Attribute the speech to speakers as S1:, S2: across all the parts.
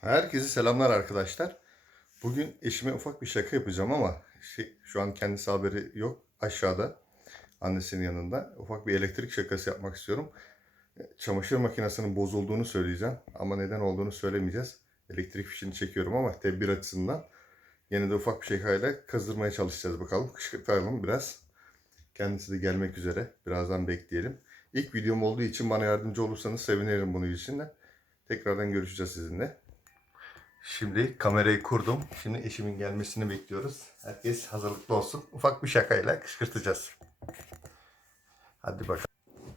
S1: Herkese selamlar arkadaşlar. Bugün eşime ufak bir şaka yapacağım ama şu an kendisi haberi yok. Aşağıda annesinin yanında ufak bir elektrik şakası yapmak istiyorum. Çamaşır makinesinin bozulduğunu söyleyeceğim ama neden olduğunu söylemeyeceğiz. Elektrik fişini çekiyorum ama tedbir açısından yine de ufak bir şakayla kızdırmaya çalışacağız bakalım. Kışkırtalım biraz. Kendisi de gelmek üzere. Birazdan bekleyelim. İlk videom olduğu için bana yardımcı olursanız sevinirim bunun için de. Tekrardan görüşeceğiz sizinle. Şimdi kamerayı kurdum. Şimdi eşimin gelmesini bekliyoruz. Herkes hazırlıklı olsun. Ufak bir şakayla kışkırtacağız. Hadi bakalım.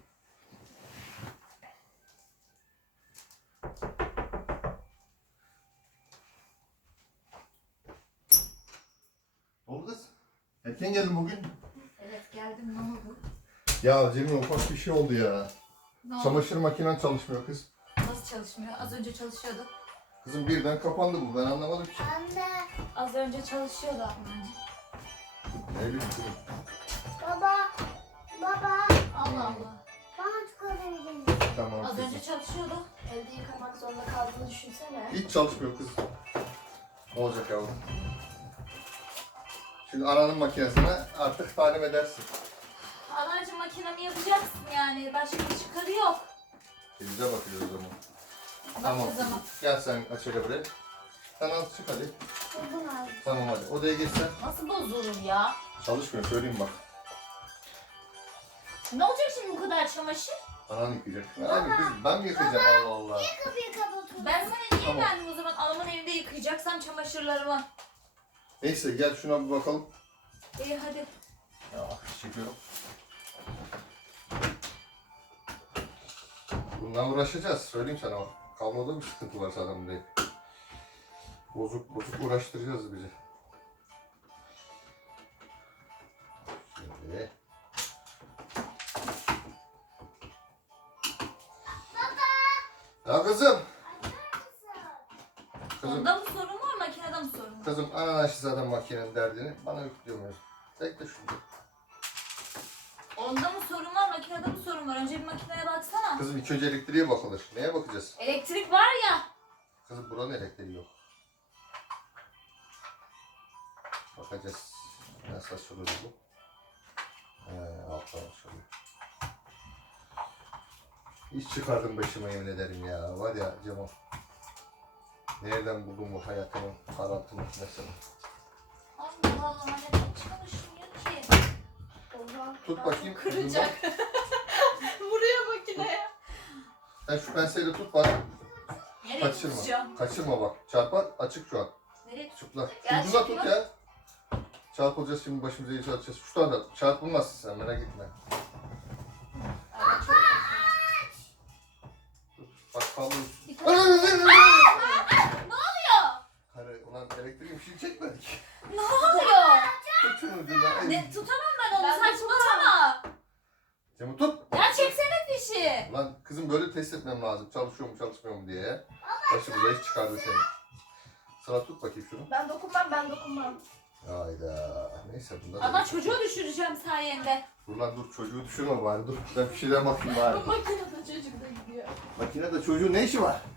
S1: Oldu kız. Erken geldin bugün.
S2: Evet geldim, ne oldu?
S1: Ya Cemil ufak bir şey oldu ya.
S2: Ne oldu?
S1: Çamaşır makinen çalışmıyor kız.
S2: Nasıl çalışmıyor? Az önce çalışıyordu.
S1: Kızım birden kapandı bu. Ben anlamadım ki.
S3: Anne,
S2: Az önce çalışıyordu ablacığım.
S1: Ne bileyim kızım.
S3: baba, baba,
S2: Allah Allah.
S3: bana çikolata verir misin?
S1: Tamam
S2: Az
S1: kızım.
S2: önce çalışıyordu.
S3: Evde yıkamak zorunda kaldığını düşünsene.
S1: Hiç çalışmıyor kız. Ne olacak yavrum? Şimdi ananın makinesine artık talim edersin.
S2: Anacığım makinemi yapacaksın yani. Başka bir çıkarı yok.
S1: Bize bakıyoruz o zaman.
S2: Bak
S1: Tamam.
S2: o zaman.
S1: Gel sen aç hele buraya. Sen al çık hadi.
S3: Buldum abi.
S1: Tamam hadi. Odaya gir sen.
S2: Nasıl bozulur ya?
S1: Çalışmıyor söyleyeyim bak.
S2: Ne olacak şimdi bu kadar çamaşır?
S1: Anan yıkayacak. Abi kız ben mi yıkayacağım Allah Allah.
S3: Kapıyı kapatıyorum.
S2: Ben sana niye
S1: Tamam.
S2: verdim o zaman? Anamın evinde yıkayacaksam çamaşırlarımı.
S1: Neyse gel şuna bir bakalım.
S2: İyi hadi.
S1: Ya çekiyorum. Bundan uğraşacağız. Söyleyeyim sana. Kabloda bir sıkıntı var zaten bunda. Bozuk uğraştıracağız bizi. Şimdi. Ya kızım. Kızım.
S2: Onda mı sorun var, makinede mi sorun var?
S1: Kızım anan açtı zaten makinenin derdini. Bana yüklüyor. Tek de şunu.
S2: Onda mı sorun var, makinede mi sorun var? Önce bir makineye baksana.
S1: Kızım ilk önce elektriğe bakılır. Neye bakacağız?
S2: Elektrik var ya.
S1: Kızım buranın elektriği yok. Bakacağız. Nasıl açılır bu? Alttan açılıyor. İş çıkardım başıma yemin ederim ya. Var ya Cemal. Nereden buldum bu hayatımın karartı makinesini?
S2: Allah Allah, ne çalışmıyor ki?
S3: Oha.
S1: Tut bakayım.
S2: Kıracak. Vuruyor makineye.
S1: Sen şu penseyle tut bana.
S2: Nereye
S1: Kaçırma.
S2: tutacağım?
S1: Kaçırma bak. Çarpar açık şu an.
S2: Nereye tutacağım?
S1: Çıplak.
S2: Ya
S1: Ucuna
S2: çıplak.
S1: tut ya. Çarpılacağız şimdi başımıza iyi çalışacağız. Şu anda çarpılmazsın sen merak etme.
S2: Ay, çok-
S1: Bak kablo.
S2: Ne oluyor?
S1: Kare ulan elektriği bir şey çekmedik.
S2: Ne oluyor?
S1: Tut şunu ucundan.
S2: Ne tutamam ben onu,
S3: Ben de
S2: saçmalama.
S1: Cemil tut.
S2: Ya çeksene fişi.
S1: Lan kızım böyle test etmem lazım. Çalışıyor mu çalışmıyor mu diye. Başımıza iş çıkardı seni. Sıra tut bakayım şunu.
S3: Ben dokunmam.
S1: Hayda. Neyse bunda da.
S2: Ama çocuğu düşüreceğim sayende.
S1: Dur lan dur çocuğu düşürme bari dur. Ben bir şeyler bakayım bari.
S3: Makinede çocuk da gidiyor.
S1: Makinede çocuğun ne işi var?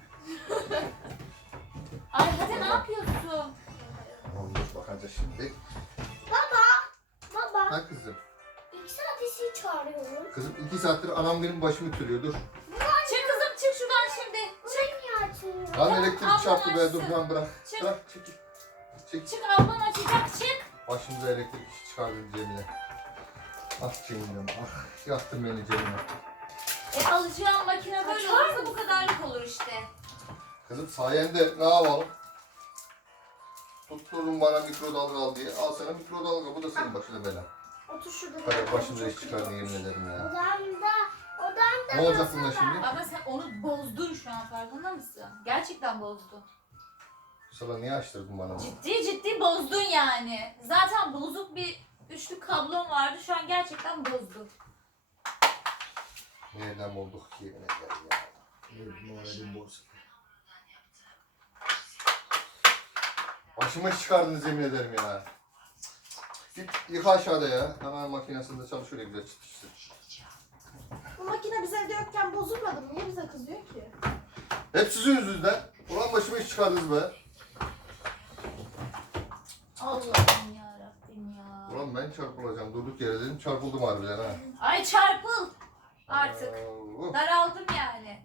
S2: Ay hadi ne yapıyorsun?
S1: Oğlum dur bakacağız şimdi.
S3: Baba,
S1: Ha kızım.
S3: 2 saat işi çağırıyorum.
S1: Kızım 2 saattir anam benim başımı türüyor dur.
S2: Çık kızım, çık şuradan şimdi. Çık.
S3: Niye açmıyor?
S1: Lan elektrik
S2: ablam
S1: çarptı be
S2: açsın.
S1: dur lan bırak.
S2: Çık.
S1: Bırak çekil. Çek.
S2: Çık, ablan açacak, çık.
S1: Başımıza elektrik işi çıkardın Cemile. Ah Cemile'm ah yaktın beni Cemile.
S2: Alacağım makine böyle olursa bu kadarlık olur işte.
S1: Kızım sayende ne yapalım? Tutturdun bana mikrodalga al diye. Al sana mikrodalga bu da senin başına bela.
S3: Otur şurada.
S1: Hadi başımıza iş çıkardın yemin ederim ya.
S3: Odamda
S1: Ne olacak bunda şimdi?
S2: Ama sen onu bozdun şu an, farkında mısın? Gerçekten bozdun.
S1: Sıla niye açtırdın bana bunu?
S2: Ciddi bozdun yani. Zaten bozuk bir üçlü kablon vardı, şu an gerçekten bozdun.
S1: Nereden bulduk ki yemin ederim ya. Moralim bozuk. Başıma iş çıkardınız yemin ederim ya. Git yıka aşağıda ya. Hemen makinesinde çalışıyor güzel çıt çıt.
S3: Bu makine biz evde yokken bozulmadı mı? Niye bize kızıyor ki?
S1: Hep sizin yüzünüzden. Ulan başıma iş çıkardınız be?
S2: Allah'ım yarabbim ya.
S1: Ulan ben çarpılacağım. Durduk yere dedim çarpıldım harbiden ha.
S2: Ay çarpıl artık.
S1: Oo.
S2: Daraldım yani.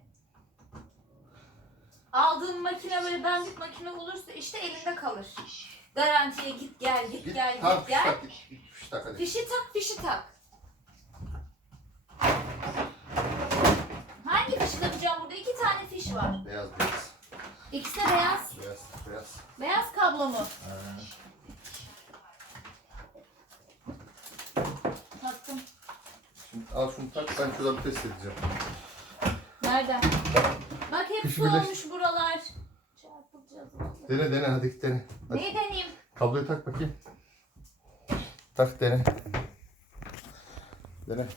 S2: Aldığın makine böyle dandik makine olursa işte elinde kalır. Garantiye git gel git gel
S1: Tamam,
S2: git gel.
S1: tak, git, fiş tak hadi.
S2: Fişi tak fişi tak. Hangi fişi takacağım burada? 2 tane fiş var.
S1: Beyaz beyaz.
S2: İkisi de beyaz.
S1: Beyaz beyaz.
S2: Beyaz kablo mu? Taktım.
S1: Şimdi al şunu tak, ben şuradan test edeceğim.
S2: Nereden? Bak hep
S1: Fişi
S2: su
S1: birleş-
S2: olmuş buralar. Çarpılacağız vallahi.
S1: Dene hadi git dene. Hadi.
S2: Neyi deneyeyim?
S1: Kabloyu tak bakayım. Tak dene. Dene.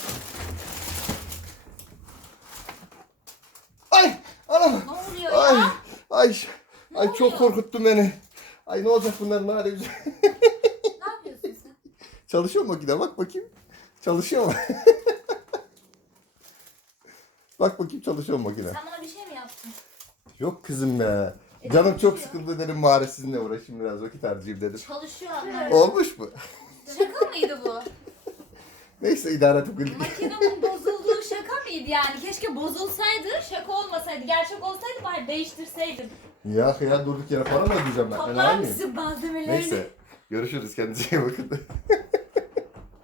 S1: Ay! Anam!
S2: Ne oluyor
S1: Ay!
S2: ya?
S1: Ay! Ay
S2: oluyor?
S1: çok korkuttun beni. Ay ne olacak bunların hali?
S2: Ne yapıyorsun sen?
S1: Çalışıyor mu makine? Bak bakayım. Çalışıyor mu? Bak bakayım çalışıyor mu makine?
S2: Sen bana bir şey mi yaptın?
S1: Yok kızım be.
S2: E,
S1: Canım çok
S2: çalışıyor.
S1: sıkıldı dedim bari sizinle uğraşayım biraz vakit harcayayım dedim.
S2: Çalışıyor anlar.
S1: Olmuş mu?
S2: Şaka mıydı bu?
S1: Neyse idare et bugün.
S2: Makinemin bozulduğu şaka mıydı yani? Keşke bozulsaydı, şaka olmasaydı. Gerçek olsaydı bari değiştirseydim.
S1: Ya durduk yere para mı ödeyeceğim ben? Ben
S2: Toplar
S1: almayayım.
S2: mısın malzemelerini?
S1: Neyse. Görüşürüz. Kendinize iyi bakın.